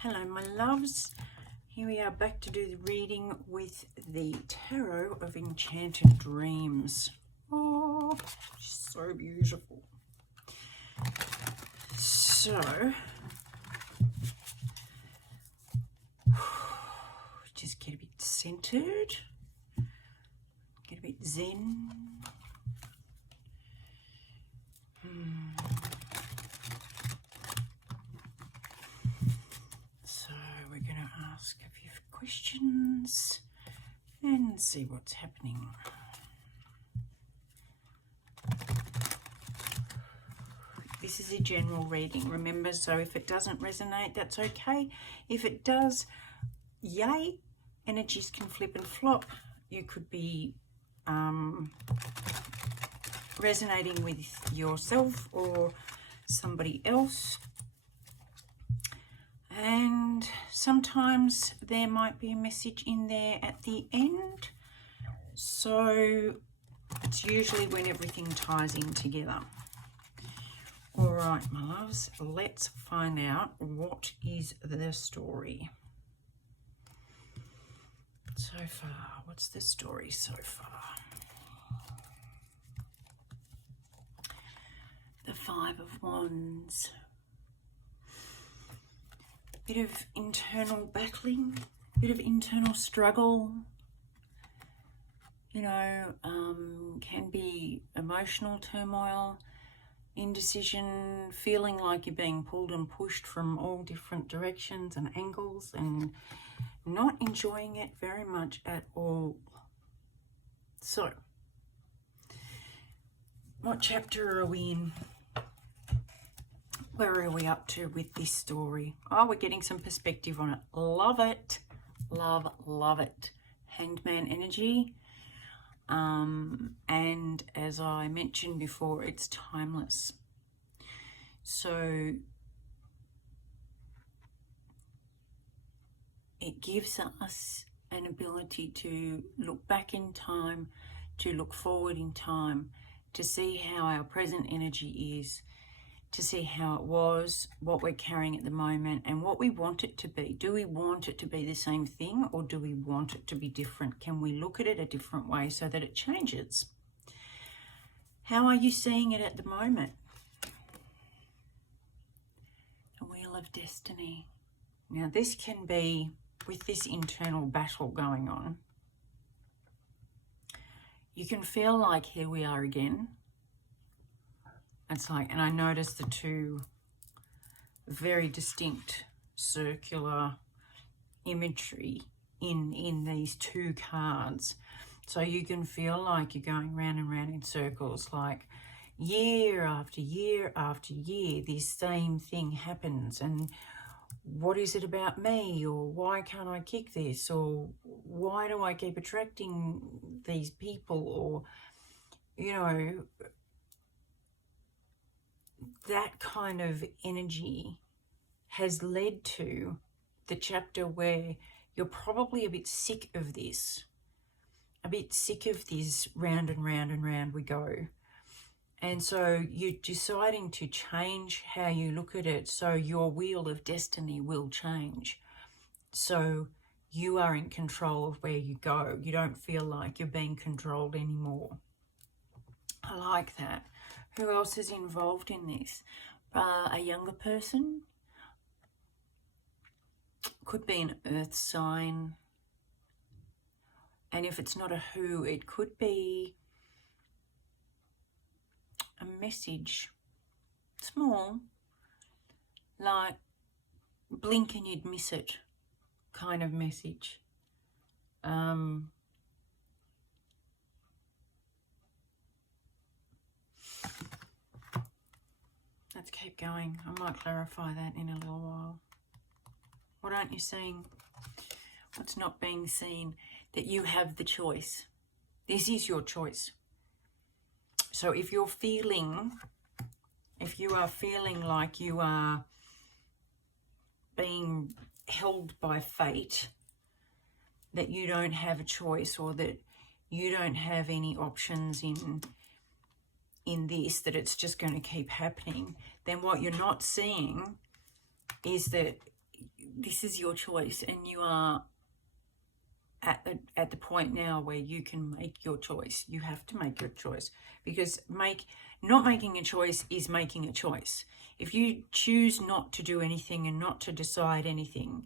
Hello my loves, here we are back to do the reading with the Tarot of Enchanted Dreams. Oh, so beautiful. So, just get a bit centered, get a bit zen. So we're going to ask a few questions and see what's happening. This is a general reading, remember, so if it doesn't resonate, that's okay. If it does, yay, energies can flip and flop. You could be resonating with yourself or somebody else. And sometimes there might be a message in there at the end. So it's usually when everything ties in together. All right, my loves, let's find out what is the story. So far, what's the story so far? The Five of Wands. Bit of internal battling, bit of internal struggle. You know, can be emotional turmoil, indecision, feeling like you're being pulled and pushed from all different directions and angles and not enjoying it very much at all. So, what chapter are we in? Where are we up to with this story? Oh, we're getting some perspective on it. Love it. Love, love it. Hanged Man energy. And as I mentioned before, it's timeless. So it gives us an ability to look back in time, to look forward in time, to see how our present energy is, to see how it was, what we're carrying at the moment, and what we want it to be. Do we want it to be the same thing, or do we want it to be different? Can we look at it a different way so that it changes? How are you seeing it at the moment? The Wheel of Destiny. Now this can be, with this internal battle going on, you can feel like here we are again. It's like, and I noticed the two very distinct circular imagery in these two cards. So you can feel like you're going round and round in circles, like year after year after year, this same thing happens. And what is it about me? Or why can't I kick this? Or why do I keep attracting these people? Or, you know, that kind of energy has led to the chapter where you're probably a bit sick of this, round and round and round we go. And so you're deciding to change how you look at it, so your wheel of destiny will change. So you are in control of where you go. You don't feel like you're being controlled anymore. I like that. Who else is involved in this? A younger person. Could be an earth sign. And if it's not a who, it could be a message. Small. Like blink and you'd miss it kind of message. Let's keep going. I might clarify that in a little while. What aren't you seeing? What's not being seen? That you have the choice. This is your choice. So if you are feeling like you are being held by fate, that you don't have a choice, or that you don't have any options in this, that it's just going to keep happening, then what you're not seeing is that this is your choice, and you are at the point now where you can make your choice. You have to make your choice, because not making a choice is making a choice. If you choose not to do anything and not to decide anything,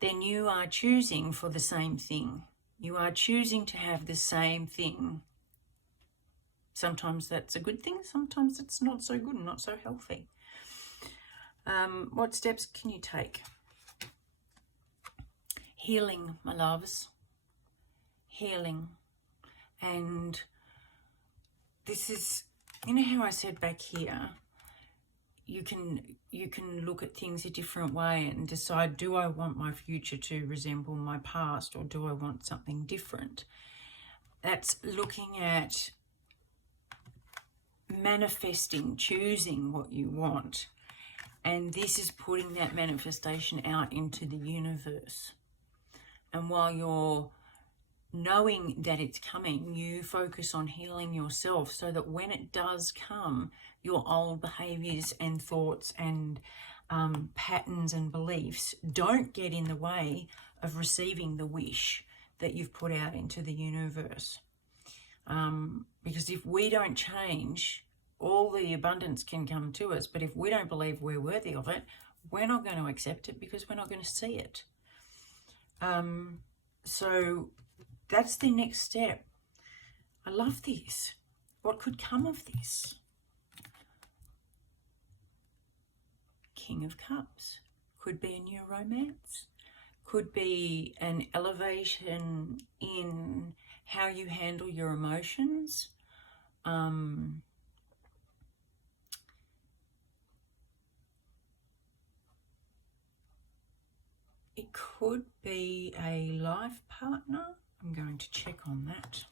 then you are choosing for the same thing. You are choosing to have the same thing. Sometimes that's a good thing, sometimes it's not so good and not so healthy. What steps can you take? Healing, my loves. Healing. And this is, you know how I said back here, you can look at things a different way and decide, do I want my future to resemble my past, or do I want something different? That's looking at manifesting, choosing what you want. And this is putting that manifestation out into the universe. And while you're knowing that it's coming, you focus on healing yourself, so that when it does come, your old behaviors and thoughts and patterns and beliefs don't get in the way of receiving the wish that you've put out into the universe. Because if we don't change, all the abundance can come to us, but if we don't believe we're worthy of it, we're not going to accept it, because we're not going to see it. So that's the next step. I love this. What could come of this? King of Cups. Could be a new romance. Could be an elevation in how you handle your emotions. It could be a life partner. I'm going to check on that.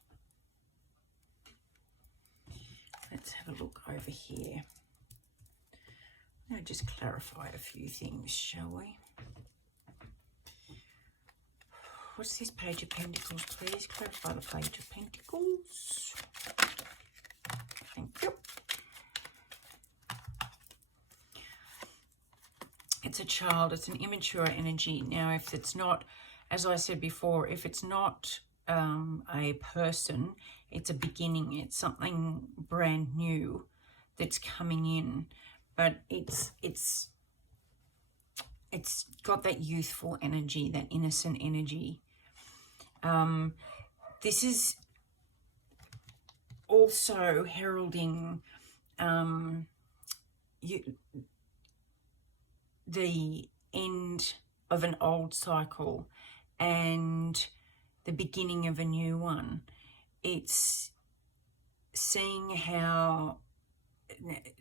Let's have a look over here. I'll just clarify a few things, shall we? What's this Page of Pentacles, please? Clarify the Page of Pentacles. Thank you. It's a child. It's an immature energy. Now, if it's not, as I said before, if it's not a person, it's a beginning. It's something brand new that's coming in. But it's got that youthful energy, that innocent energy. This is also heralding the end of an old cycle and the beginning of a new one. It's seeing how,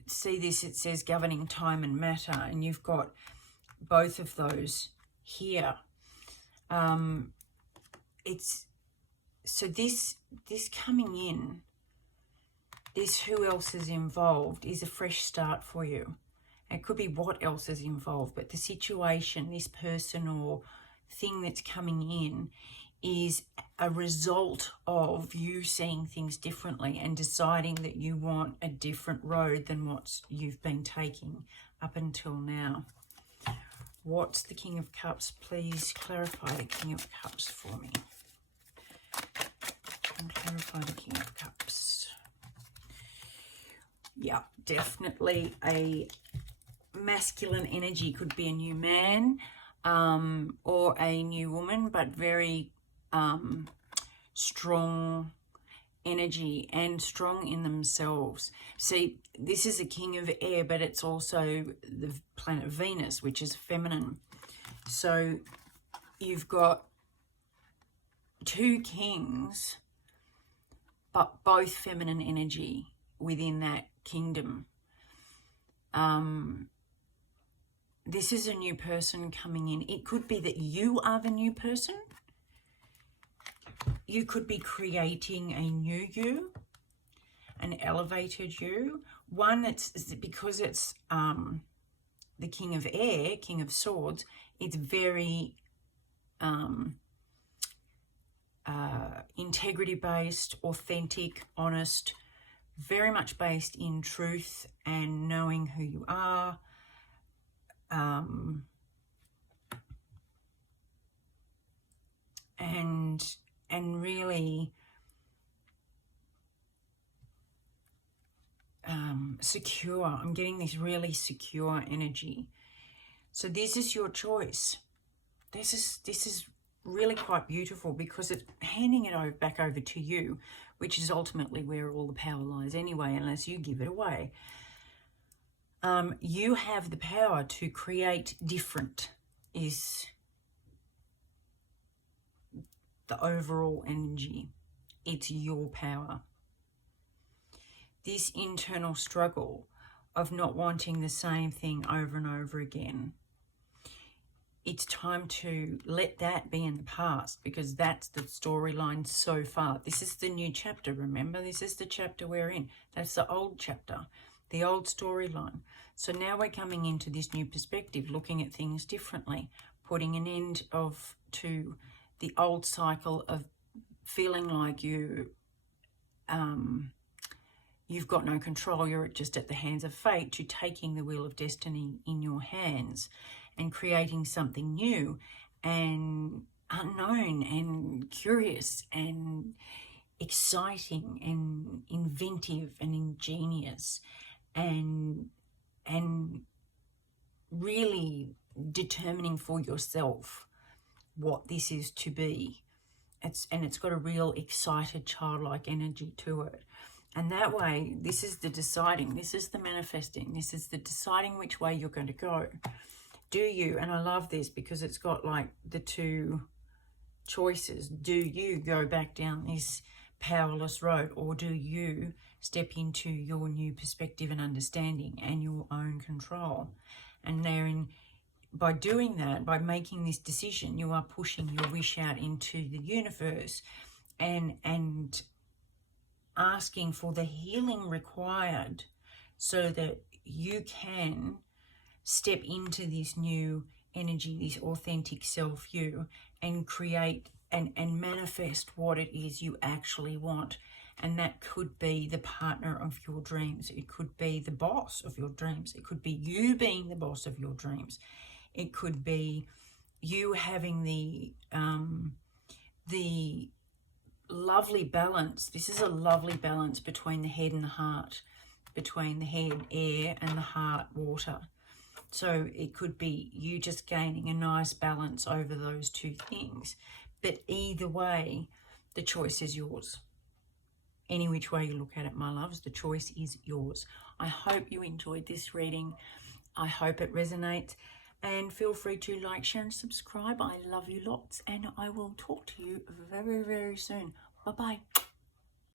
see this, it says governing time and matter, and you've got both of those here. It's so this coming in, this who else is involved is a fresh start for you. It could be what else is involved, but the situation, this person or thing that's coming in, is a result of you seeing things differently and deciding that you want a different road than what you've been taking up until now. What's the King of Cups? Please clarify the King of Cups for me. And clarify the King of Cups. Yeah, definitely a masculine energy. Could be a new man or a new woman, but very strong energy and strong in themselves. See, this is a King of Air, but it's also the planet Venus, which is feminine. So you've got two kings, but both feminine energy within that kingdom. This is a new person coming in. It could be that you are the new person. You could be creating a new you, an elevated you, one that's, because it's the King of Air, King of Swords, it's very integrity-based, authentic, honest, very much based in truth and knowing who you are. really secure. I'm getting this really secure energy. So this is your choice. This is really quite beautiful, because it's handing it back over to you, which is ultimately where all the power lies anyway, unless you give it away. You have the power to create different, is the overall energy. It's your power. This internal struggle of not wanting the same thing over and over again, it's time to let that be in the past, because that's the storyline so far. This is the new chapter, remember? This is the chapter we're in. That's the old chapter, the old storyline. So now we're coming into this new perspective, looking at things differently, putting an end to the old cycle of feeling like you've got no control, you're just at the hands of fate, to taking the wheel of destiny in your hands and creating something new and unknown and curious and exciting and inventive and ingenious and really determining for yourself what this is to be. It's got a real excited childlike energy to it. And that way, this is the deciding, this is the manifesting, this is the deciding which way you're going to go. Do you, and I love this because it's got like the two choices, do you go back down this powerless road, or do you step into your new perspective and understanding and your own control? And therein, by doing that, by making this decision, you are pushing your wish out into the universe and asking for the healing required so that you can step into this new energy, this authentic self you, and create and manifest what it is you actually want. And that could be the partner of your dreams. It could be the boss of your dreams. It could be you being the boss of your dreams. It could be you having the lovely balance. This is a lovely balance between the head and the heart, between the head, air, and the heart, water. So it could be you just gaining a nice balance over those two things. But either way, the choice is yours. Any which way you look at it, my loves, the choice is yours. I hope you enjoyed this reading. I hope it resonates. And feel free to like, share, and subscribe. I love you lots. And I will talk to you very, very soon. Bye-bye.